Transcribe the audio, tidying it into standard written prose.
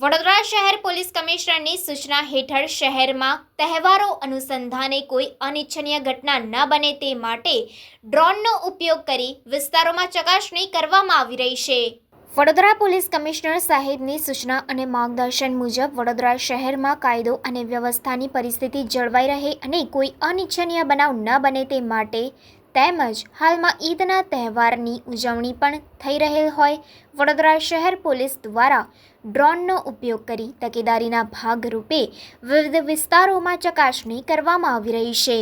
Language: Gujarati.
વડોદરા શહેર પોલીસ કમિશનરની સૂચના હેઠળ શહેરમાં તહેવારો અનુસંધાને કોઈ અનિચ્છનીય ઘટના ન બને તે માટે ડ્રોનનો ઉપયોગ કરી વિસ્તારોમાં ચકાસણી કરવામાં આવી રહી છે। વડોદરા પોલીસ કમિશનર સાહેબની સૂચના અને માર્ગદર્શન મુજબ વડોદરા શહેરમાં કાયદો અને વ્યવસ્થાની પરિસ્થિતિ જળવાઈ રહે અને કોઈ અનિચ્છનીય બનાવ ન બને તે માટે તેમજ હાલમાં ઈદના તહેવારની ઉજવણી પણ થઈ રહેલ હોય વડોદરા શહેર પોલીસ દ્વારા ડ્રોનનો ઉપયોગ કરી તકેદારીના ભાગરૂપે વિવિધ વિસ્તારોમાં ચકાસણી કરવામાં આવી રહી છે।